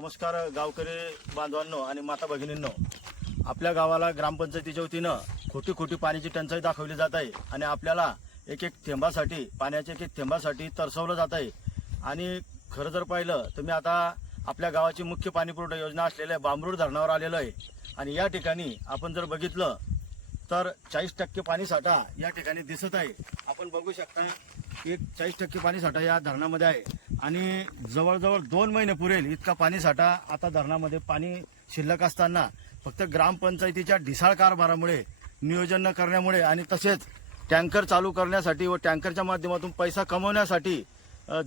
नमस्कार गावकरी बांधवांनो आणि माता भगिनींनो. आपल्या गावाला ग्रामपंचायतीच्या वतीनं खोटी खोटी पाण्याची टंचाई दाखवली जात आहे आणि आपल्याला एक एक थेंबासाठी पाण्याच्या एक एक थेंबासाठी तरसवलं जात आहे. आणि खरं जर पाहिलं तर मी आता आपल्या गावाची मुख्य पाणीपुरवठा योजना असलेल्या बांबरूड धरणावर आलेलो आहे. आणि या ठिकाणी आपण जर बघितलं तर चाळीस टक्के पाणी साठा या ठिकाणी दिसत आहे. आपण बघू शकता एक चाळीस टक्के पाणी साठा या धरणामध्ये आहे. आणि जवळजवळ दोन महिने पुरेल इतका पाणी साठा आता धरणामध्ये पाणी शिल्लक असताना. फक्त ग्रामपंचायतीच्या ढिसाळ कारभारामुळे नियोजन न करण्यामुळे आणि तसेच टँकर चालू करण्यासाठी व टँकरच्या माध्यमातून पैसा कमवण्यासाठी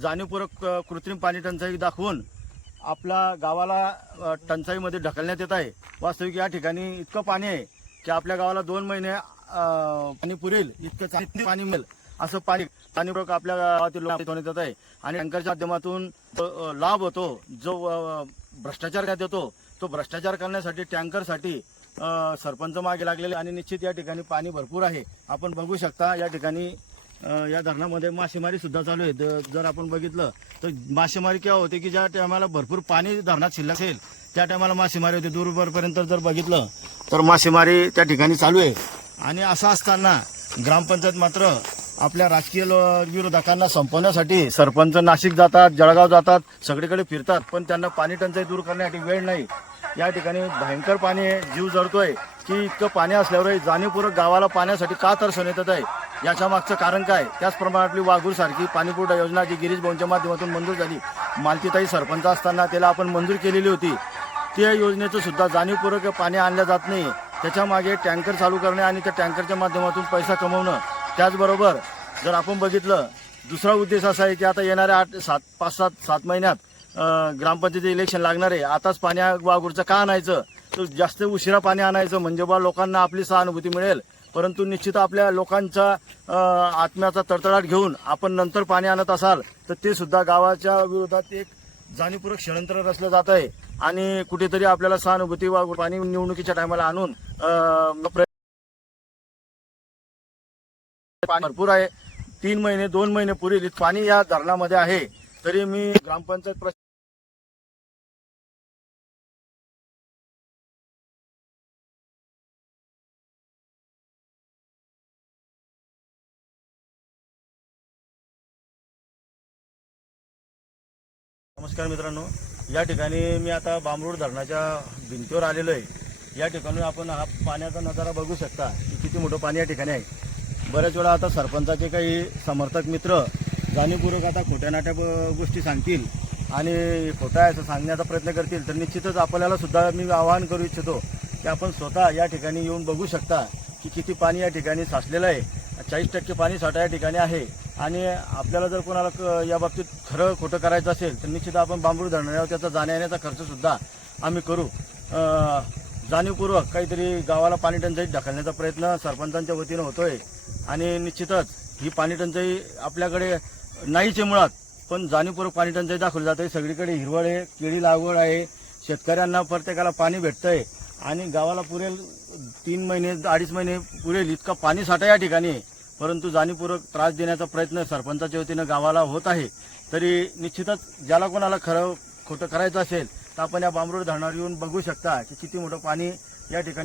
जाणीवपूर्वक कृत्रिम पाणी टंचाई दाखवून आपल्या गावाला टंचाईमध्ये ढकलण्यात येत आहे. वास्तविक या ठिकाणी इतकं पाणी आहे की आपल्या गावाला दोन महिने पाणी पुरेल इतकं पाणी मिळेल. असं पाणी पाणीपूरक आपल्या गावातील लोकांना ठेवण्यात आहे. आणि टँकरच्या माध्यमातून जो, लाभ होतो जो भ्रष्टाचार काय देतो तो भ्रष्टाचार करण्यासाठी टँकरसाठी सरपंच मागे लागलेले आणि निश्चित या ठिकाणी पाणी भरपूर आहे. आपण बघू शकता या ठिकाणी या धरणामध्ये मासेमारी सुद्धा चालू आहे. द- जर आपण बघितलं तर मासेमारी केव्हा होते की ज्या टायमाला भरपूर पाणी धरणात शिल्लक असेल त्या टायमाला मासेमारी होते. दूरवरपर्यंत जर बघितलं तर मासेमारी त्या ठिकाणी चालू आहे. आणि असं असताना ग्रामपंचायत मात्र आपल्या राजकीय विरोधकांना संपवण्यासाठी सरपंच नाशिक जातात जळगाव जातात सगळीकडे फिरतात पण त्यांना पाणी टंचाई दूर करण्यासाठी वेळ नाही. या ठिकाणी भयंकर पाणी आहे जीव जळतोय की इतकं पाणी असल्यावरही जाणीवपूर्वक गावाला पाण्यासाठी का तरसन येतात आहे? याच्या मागचं कारण काय? त्याचप्रमाणे आपली वाघूर सारखी पाणीपुरवठा योजना जी गिरीश भाऊंच्या माध्यमातून मंजूर झाली. मालतीताई सरपंच असताना त्याला आपण मंजूर केलेली होती. त्या योजनेचं सुद्धा जाणीवपूर्वक पाणी आणलं जात नाही. त्याच्यामागे टँकर चालू करणे आणि त्या टँकरच्या माध्यमातून पैसा कमवणं त्याचबरोबर जर आपण बघितलं दुसरा उद्देश असा आहे की आता येणाऱ्या आठ सात पाच सात सात महिन्यात ग्रामपंचायती इलेक्शन लागणार आहे. आताच पाणी वागूरचं का आणायचं? तर जास्त उशिरा पाणी आणायचं म्हणजे बा लोकांना आपली सहानुभूती मिळेल. परंतु निश्चित आपल्या लोकांचा आत्म्याचा तडतडाट घेऊन आपण नंतर पाणी आणत असाल तर ते सुद्धा गावाच्या विरोधात एक जाणीवपूर्वक षडयंत्र रचलं जात आहे. आणि कुठेतरी आपल्याला सहानुभूती वा पाणी निवडणुकीच्या टायमाला आणून प्रयत्न पाणी भरपूर आहे. तीन महिने दोन महिने पुरेल पाणी या धरणामध्ये आहे. तरी मी ग्रामपंचायत नमस्कार मित्रांनो. या ठिकाणी मी आता बांबरूड धरणाच्या भिंतीवर आलेलो आहे. या ठिकाणी आपण हा पाण्याचा नजारा बघू शकता की किती मोठं पाणी या ठिकाणी आहे. बऱ्याच वेळा आता सरपंचाचे काही समर्थक मित्र जाणीवपूर्वक आता खोट्या नाट्या गोष्टी सांगतील आणि खोटा आहे असं सांगण्याचा प्रयत्न करतील तर निश्चितच आपल्याला सुद्धा मी आवाहन करू इच्छितो की आपण स्वतः या ठिकाणी येऊन बघू शकता की किती पाणी या ठिकाणी साचलेलं आहे. चाळीस टक्के पाणी साठा या ठिकाणी आहे. आणि आपल्याला जर कोणाला या बाबतीत खरं खोटं करायचं असेल तर निश्चित आपण बांबरू धरणाऱ्यावर त्याचा जाण्या येण्याचा खर्चसुद्धा आम्ही करू. जाणीवपूर्वक काहीतरी गावाला पाणी टंचाई ढकलण्याचा प्रयत्न सरपंचांच्या वतीनं होतोय. आणि निश्चितच ही पाणी टंचाई आपल्याकडे नाहीच आहे मुळात पण जाणीवपूर्वक पाणी टंचाई दाखवली जाते. सगळीकडे हिरवळ आहे केळी लागवड आहे. शेतकऱ्यांना प्रत्येकाला पाणी भेटतंय. आणि गावाला पुरेल तीन महिने अडीच महिने पुरेल इतका पाणी साठा या ठिकाणी. आहे परंतु जाणीवपूर्वक त्रास देण्याचा प्रयत्न सरपंचाच्या वतीनं गावाला होत आहे. तरी निश्चितच ज्याला कोणाला खरं खोटं करायचं असेल तर आपण या बांबरोड धरणावर येऊन बघू शकता की किती मोठं पाणी या ठिकाणी